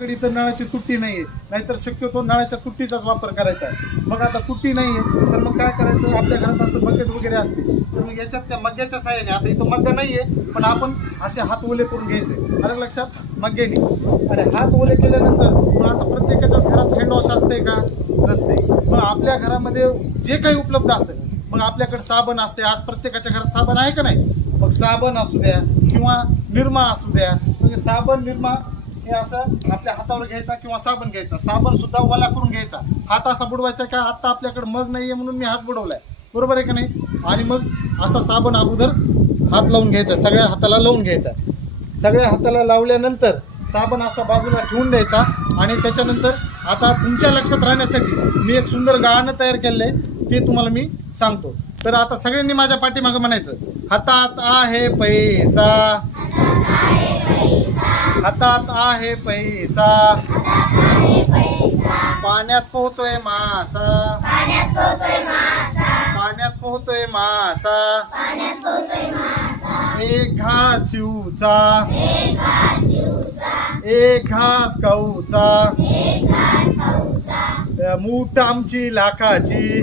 कडे इथं नळाची तुट्टी नाहीये. नाहीतर शक्यतो नळाच्या तुट्टीचाच वापर करायचा आहे. मग आता तुट्टी नाहीये तर मग काय करायचं? आपल्या घरात असं बकेट वगैरे असते. तर मग याच्यात त्या मग्याच्या साह्याने आता इथं मग्गा नाहीये पण आपण असे हात ओले करून घ्यायचे. आलं लक्षात? मग्याने. आणि हात ओले केल्यानंतर मग आता प्रत्येकाच्याच घरात हँडवॉश असते का? नसते. मग आपल्या घरामध्ये जे काही उपलब्ध असेल मग आपल्याकडे साबण असते. आज प्रत्येकाच्या घरात साबण आहे का नाही? मग साबण असू द्या किंवा निरमा असू द्या. म्हणजे साबण निरमा हे असं आपल्या हातावर घ्यायचा किंवा साबण घ्यायचा. साबण सुद्धा ओला करून घ्यायचा. हात असा बुडवायचा का आत्ता आपल्याकडे मग नाहीये म्हणून मी हात बुडवलाय. बरोबर आहे का नाही? आणि मग असा साबण अगोदर हात लावून घ्यायचा सगळ्या हाताला लावून घ्यायचा. सगळ्या हाताला लावल्यानंतर साबण असा बाजूला ठेवून द्यायचा आणि त्याच्यानंतर आता तुमच्या लक्षात राहण्यासाठी मी एक सुंदर गाणं तयार केलेलं आहे ते तुम्हाला मी सांगतो. तर आता सगळ्यांनी माझ्या पाठीमागं म्हणायचं हातात आहे पैसा हातात आहे पैसा. पाण्यात पोहतोय मासा. पाण्यात पोहतोय मासा. एक घास शिवचा एक घास कऊचा मूठ आमची लाखाची.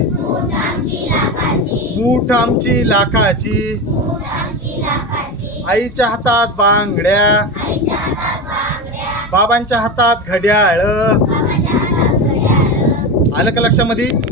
मूठ आमची लाखाची. आईच्या हातात बांगड्या. बाबांच्या हातात घड्याळ. आलं का लक्षामध्ये?